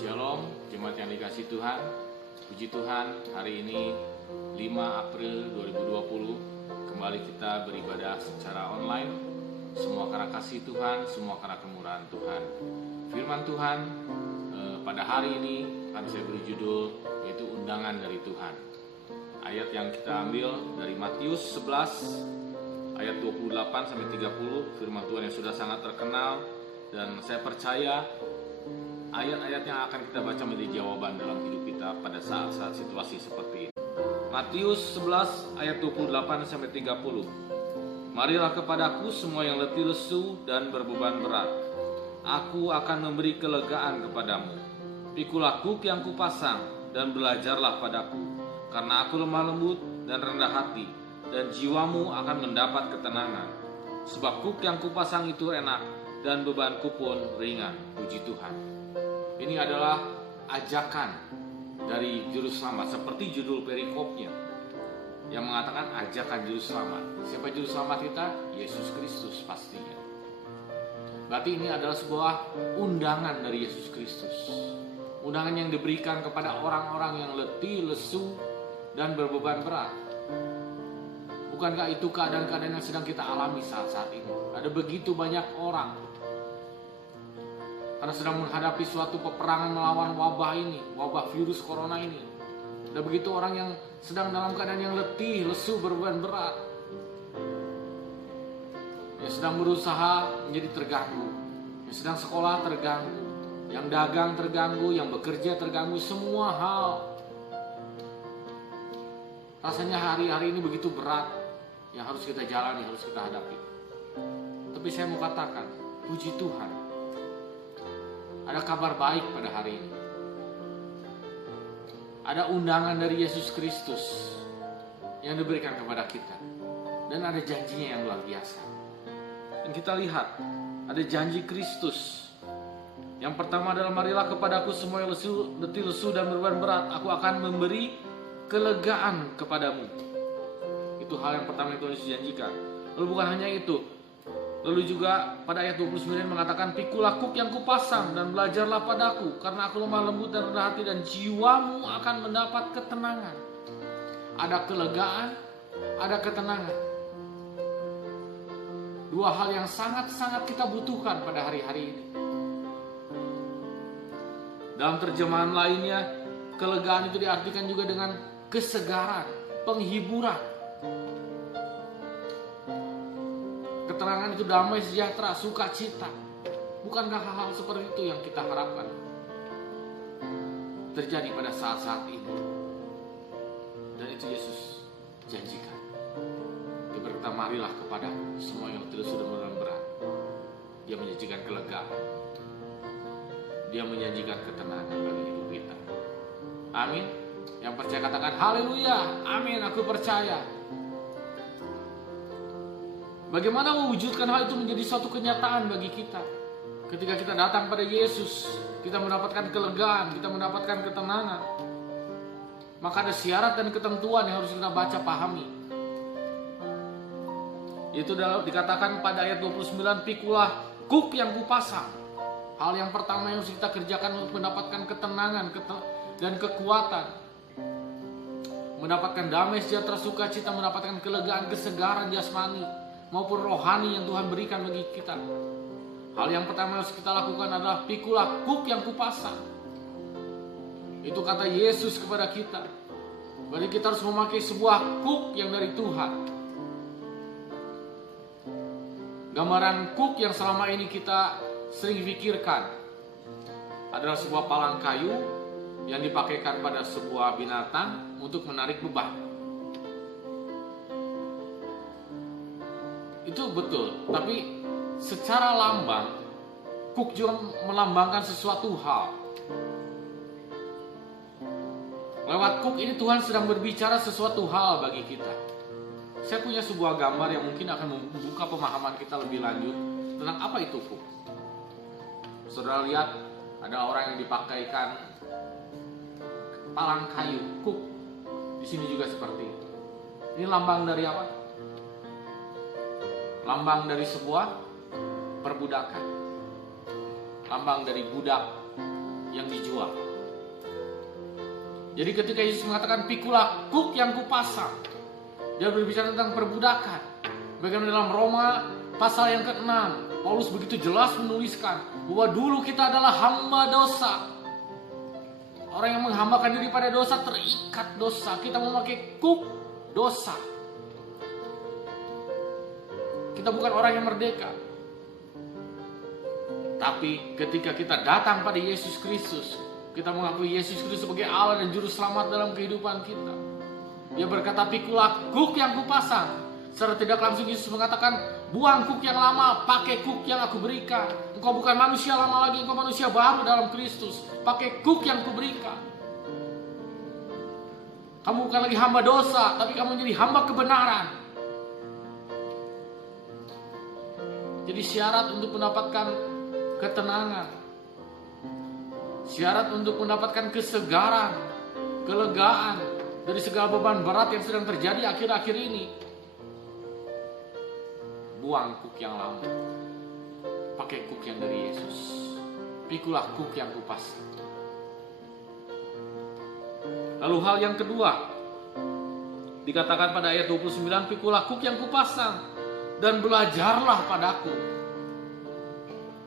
Shalom, jemaat yang dikasih Tuhan. Puji Tuhan, hari ini 5 April 2020 kembali kita beribadah secara online. Semua karena kasih Tuhan, semua karena kemurahan Tuhan. Firman Tuhan pada hari ini akan saya beri judul, yaitu undangan dari Tuhan. Ayat yang kita ambil dari Matius 11 ayat 28 sampai 30, firman Tuhan yang sudah sangat terkenal, dan saya percaya ayat-ayat yang akan kita baca menjadi jawaban dalam hidup kita pada saat-saat situasi seperti ini. Matius 11 ayat 28 sampai 30. Marilah kepadaku semua yang letih lesu dan berbeban berat, aku akan memberi kelegaan kepadamu. Pikulah kuk yang kupasang dan belajarlah padaku, karena aku lemah lembut dan rendah hati, dan jiwamu akan mendapat ketenangan. Sebab kuk yang kupasang itu enak dan bebanku pun ringan. Puji Tuhan. Ini adalah ajakan dari Juru Selamat, seperti judul perikopnya yang mengatakan ajakan Juru Selamat. Siapa Juru Selamat kita? Yesus Kristus pastinya. Berarti ini adalah sebuah undangan dari Yesus Kristus. Undangan yang diberikan kepada orang-orang yang letih, lesu, dan berbeban berat. Bukankah itu keadaan-keadaan yang sedang kita alami saat-saat ini? Ada begitu banyak orang karena sedang menghadapi suatu peperangan melawan wabah ini, wabah virus corona ini. Ada begitu orang yang sedang dalam keadaan yang letih, lesu, berbeban berat, yang sedang berusaha menjadi terganggu, yang sedang sekolah terganggu, yang dagang terganggu, yang bekerja terganggu, semua hal. Rasanya hari-hari ini begitu berat yang harus kita jalani, harus kita hadapi. Tapi saya mau katakan, puji Tuhan, ada kabar baik pada hari ini. Ada undangan dari Yesus Kristus yang diberikan kepada kita, dan ada janjinya yang luar biasa. Dan kita lihat, ada janji Kristus. Yang pertama adalah, marilah kepadaku semua yang letih lesu dan berbeban berat, aku akan memberi kelegaan kepadamu. Itu hal yang pertama yang Tuhan Yesus janjikan. Lalu bukan hanya itu, lalu juga pada ayat 29 mengatakan, pikulah kuk yang kupasang dan belajarlah padaku, karena aku lemah lembut dan rendah hati, dan jiwamu akan mendapat ketenangan. Ada kelegaan, ada ketenangan. Dua hal yang sangat-sangat kita butuhkan pada hari-hari ini. Dalam terjemahan lainnya, kelegaan itu diartikan juga dengan kesegaran, penghiburan. Ketenangan itu damai, sejahtera, sukacita. Bukankah hal-hal seperti itu yang kita harapkan terjadi pada saat-saat ini? Dan itu Yesus janjikan. Dia berkata, marilah kepada semua yang letih lesu dan berbeban berat. Dia menjanjikan kelegaan. Dia menjanjikan ketenangan bagi hidup kita. Amin. Yang percaya katakan haleluya. Amin, aku percaya. Bagaimana mewujudkan hal itu menjadi suatu kenyataan bagi kita? Ketika kita datang pada Yesus, kita mendapatkan kelegaan, kita mendapatkan ketenangan. Maka ada syarat dan ketentuan yang harus kita baca, pahami. Itu dikatakan pada ayat 29, pikulah kuk yang kupasang. Hal yang pertama yang harus kita kerjakan untuk mendapatkan ketenangan dan kekuatan, mendapatkan damai, sejahtera, sukacita, mendapatkan kelegaan, kesegaran jasmani maupun rohani yang Tuhan berikan bagi kita. Hal yang pertama yang harus kita lakukan adalah pikulah kuk yang kupasang. Itu kata Yesus kepada kita. Berarti kita harus memakai sebuah kuk yang dari Tuhan. Gambaran kuk yang selama ini kita sering pikirkan adalah sebuah palang kayu yang dipakaikan pada sebuah binatang untuk menarik beban. Itu betul, tapi secara lambang kuk juga melambangkan sesuatu hal. Lewat kuk ini Tuhan sedang berbicara sesuatu hal bagi kita. Saya punya sebuah gambar yang mungkin akan membuka pemahaman kita lebih lanjut tentang apa itu kuk. Saudara lihat, ada orang yang dipakaikan palang kayu, kuk. Di sini juga seperti itu. Ini lambang dari apa? Lambang dari sebuah perbudakan. Lambang dari budak yang dijual. Jadi ketika Yesus mengatakan pikulah kuk yang kupasang, dia berbicara tentang perbudakan. Bagaimana dalam Roma pasal yang ke-6, Paulus begitu jelas menuliskan bahwa dulu kita adalah hamba dosa. Orang yang menghambakan diri pada dosa terikat dosa. Kita memakai kuk dosa. Kita bukan orang yang merdeka. Tapi ketika kita datang pada Yesus Kristus, kita mengakui Yesus Kristus sebagai Allah dan Juru Selamat dalam kehidupan kita. Dia berkata, pikulah kuk yang kupasang. Secara tidak langsung Yesus mengatakan, buang kuk yang lama, pakai kuk yang aku berikan. Engkau bukan manusia lama lagi, engkau manusia baru dalam Kristus. Pakai kuk yang kuberikan. Kamu bukan lagi hamba dosa, tapi kamu jadi hamba kebenaran. Jadi syarat untuk mendapatkan ketenangan, syarat untuk mendapatkan kesegaran, kelegaan dari segala beban berat yang sedang terjadi akhir-akhir ini, buang kuk yang lama, pakai kuk yang dari Yesus. Pikulah kuk yang kupasang. Lalu hal yang kedua dikatakan pada ayat 29, pikulah kuk yang kupasang dan belajarlah padaku.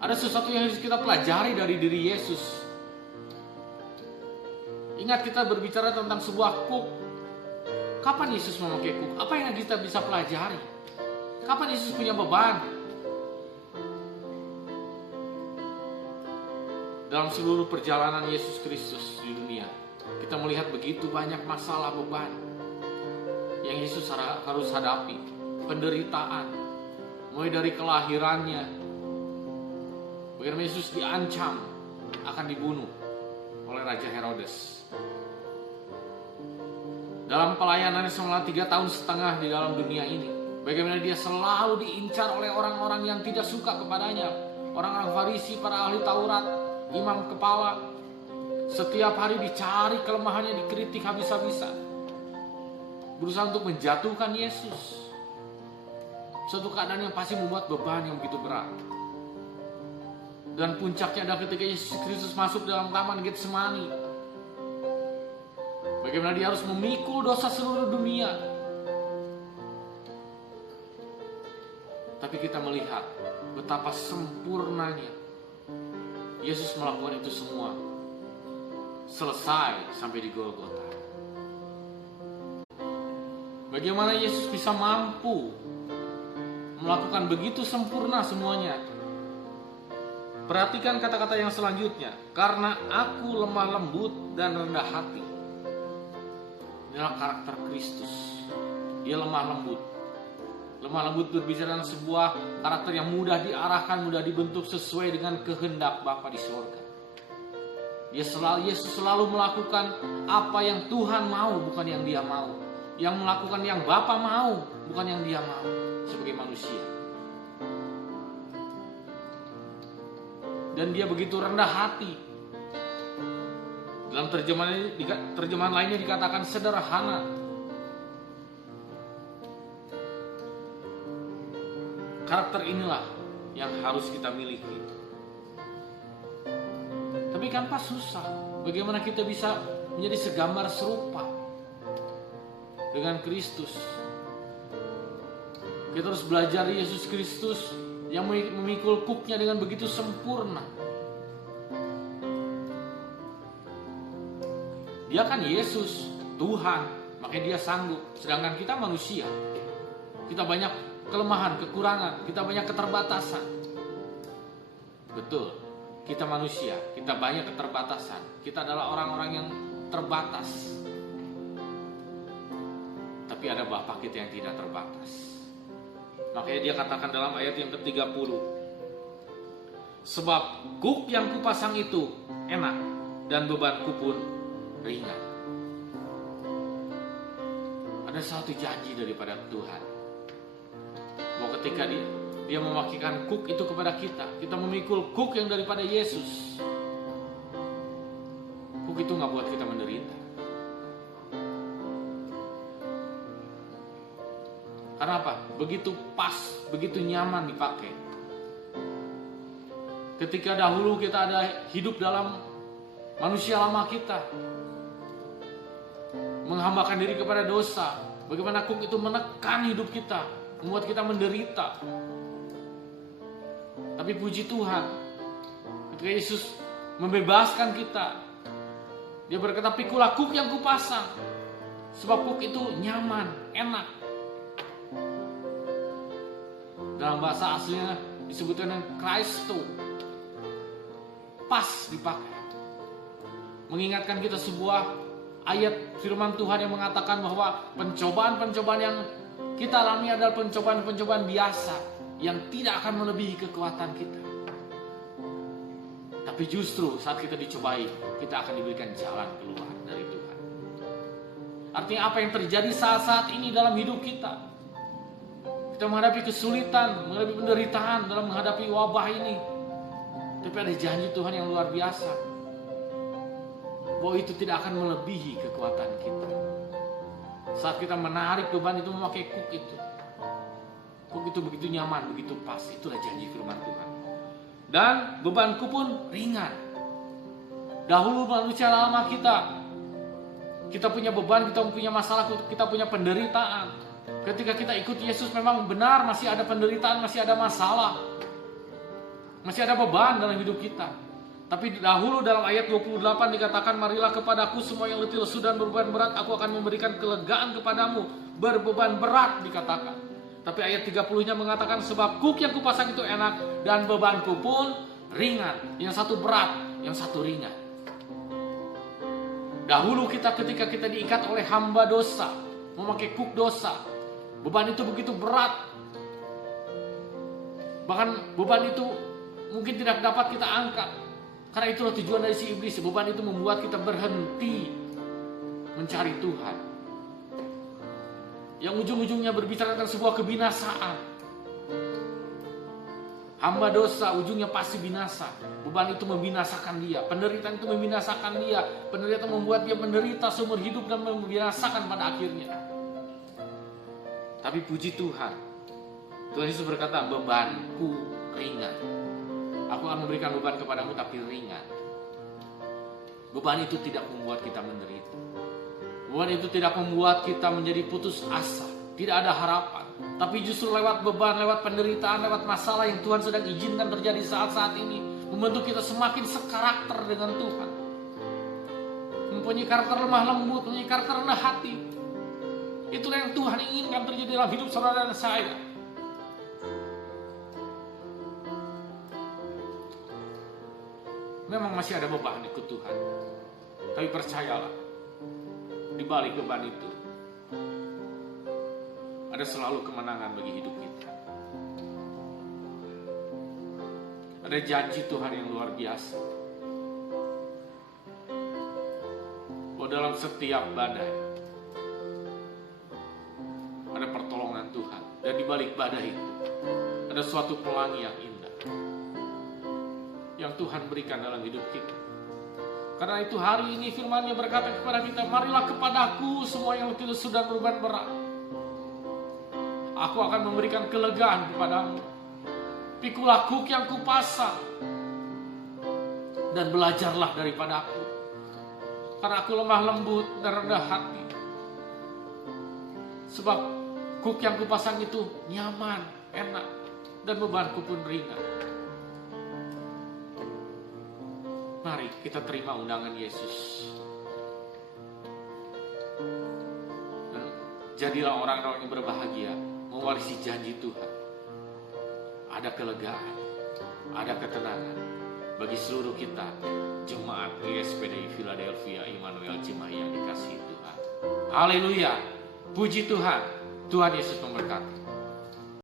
Ada sesuatu yang harus kita pelajari dari diri Yesus. Ingat, kita berbicara tentang sebuah kuk. Kapan Yesus memakai kuk? Apa yang kita bisa pelajari? Kapan Yesus punya beban? Dalam seluruh perjalanan Yesus Kristus di dunia, kita melihat begitu banyak masalah beban yang Yesus harus hadapi. Penderitaan, mulai dari kelahirannya, bagaimana Yesus diancam akan dibunuh oleh Raja Herodes. Dalam pelayanannya selama 3,5 tahun di dalam dunia ini, bagaimana dia selalu diincar oleh orang-orang yang tidak suka kepadanya. Orang-orang Farisi, para ahli Taurat, imam kepala. Setiap hari dicari kelemahannya, dikritik habis-habisan. Berusaha untuk menjatuhkan Yesus. Suatu keadaan yang pasti membuat beban yang begitu berat. Dan puncaknya adalah ketika Yesus Kristus masuk dalam taman Getsemani. Bagaimana dia harus memikul dosa seluruh dunia. Tapi kita melihat betapa sempurnanya Yesus melakukan itu semua. Selesai sampai di Golgota. Bagaimana Yesus bisa mampu melakukan begitu sempurna semuanya. Perhatikan kata-kata yang selanjutnya. Karena aku lemah lembut dan rendah hati. Inilah karakter Kristus. Dia lemah lembut. Lemah lembut berbicara tentang sebuah karakter yang mudah diarahkan, mudah dibentuk sesuai dengan kehendak Bapa di surga. Yesus selalu melakukan apa yang Tuhan mau, bukan yang dia mau. Yang melakukan yang Bapa mau, bukan yang dia mau sebagai manusia. Dan dia begitu rendah hati. Dalam terjemahan lainnya dikatakan sederhana. Karakter inilah yang harus kita miliki. Tapi kan pas susah. Bagaimana kita bisa menjadi segambar serupa dengan Kristus? Kita harus belajar Yesus Kristus yang memikul kuknya dengan begitu sempurna. Dia kan Yesus, Tuhan, makanya dia sanggup. Sedangkan kita manusia, kita banyak kelemahan, kekurangan, kita banyak keterbatasan. Betul, kita manusia, kita banyak keterbatasan. Kita adalah orang-orang yang terbatas. Tapi ada Bapa kita yang tidak terbatas. Makanya dia katakan dalam ayat yang ke-30, sebab kuk yang kupasang itu enak dan bebanku pun ringan. Ada satu janji daripada Tuhan, bahwa ketika dia memakikan kuk itu kepada kita, kita memikul kuk yang daripada Yesus. Kuk itu gak buat kita menderita. Karena apa? Begitu pas, begitu nyaman dipakai. Ketika dahulu kita ada hidup dalam manusia lama kita, menghambakan diri kepada dosa. Bagaimana kuk itu menekan hidup kita, membuat kita menderita. Tapi puji Tuhan, ketika Yesus membebaskan kita, Dia berkata, pikulah kuk yang kupasang. Sebab kuk itu nyaman, enak. Dalam bahasa aslinya disebutkan dengan Christo, pas dipakai. Mengingatkan kita sebuah ayat firman Tuhan yang mengatakan bahwa pencobaan-pencobaan yang kita alami adalah pencobaan-pencobaan biasa yang tidak akan melebihi kekuatan kita. Tapi justru saat kita dicobai, kita akan diberikan jalan keluar dari Tuhan. Artinya apa yang terjadi saat-saat ini dalam hidup kita? Kita menghadapi kesulitan, menghadapi penderitaan dalam menghadapi wabah ini. Tapi ada janji Tuhan yang luar biasa, bahwa itu tidak akan melebihi kekuatan kita. Saat kita menarik beban itu memakai kuk itu. Kuk itu begitu nyaman, begitu pas. Itulah janji firman Tuhan. Dan bebanku pun ringan. Dahulu manusia lama kita punya beban, kita punya masalah, kita punya penderitaan. Ketika kita ikut Yesus memang benar masih ada penderitaan, masih ada masalah, masih ada beban dalam hidup kita. Tapi dahulu dalam ayat 28 dikatakan, marilah kepadaku semua yang letih lesu dan berbeban berat, aku akan memberikan kelegaan kepadamu. Berbeban berat dikatakan. Tapi ayat 30-nya mengatakan, sebab kuk yang kupasang itu enak dan bebanku pun ringan. Yang satu berat, yang satu ringan. Dahulu ketika kita diikat oleh hamba dosa, memakai kuk dosa, beban itu begitu berat. Bahkan beban itu mungkin tidak dapat kita angkat. Karena itulah tujuan dari si iblis. Beban itu membuat kita berhenti mencari Tuhan, yang ujung-ujungnya berbicara tentang sebuah kebinasaan. Hamba dosa ujungnya pasti binasa. Beban itu membinasakan dia. Penderitaan itu membinasakan dia. Penderitaan membuat dia menderita seumur hidup dan membinasakan pada akhirnya. Tapi puji Tuhan, Tuhan Yesus berkata, bebanku ringan. Aku akan memberikan beban kepadamu tapi ringan. Beban itu tidak membuat kita menderita. Beban itu tidak membuat kita menjadi putus asa, tidak ada harapan. Tapi justru lewat beban, lewat penderitaan, lewat masalah yang Tuhan sedang izinkan terjadi saat-saat ini, membentuk kita semakin sekarakter dengan Tuhan. Mempunyai karakter lemah lembut, mempunyai karakter rendah hati. Itulah yang Tuhan inginkan terjadi dalam hidup saudara dan saya. Memang masih ada beban ikut Tuhan, tapi percayalah, di balik beban itu ada selalu kemenangan bagi hidup kita. Ada janji Tuhan yang luar biasa, bahwa dalam setiap badai ada pertolongan Tuhan, dan di balik badai itu ada suatu pelangi yang indah yang Tuhan berikan dalam hidup kita. Karena itu hari ini firman-Nya berkata kepada kita, marilah kepadaku semua yang letih lesu dan berbeban berat, aku akan memberikan kelegaan kepadamu. Pikulah kuk yang kupasang dan belajarlah daripada aku, karena aku lemah lembut dan rendah hati. Sebab kuk yang kupasang itu nyaman, enak, dan bebanku pun ringan. Mari kita terima undangan Yesus. Dan jadilah orang-orang yang berbahagia, mewarisi janji Tuhan. Ada kelegaan, ada ketenangan bagi seluruh kita, jemaat GSPDI Philadelphia Immanuel Cimahi yang dikasihi Tuhan. Haleluya, puji Tuhan. Tuhan Yesus memberkati.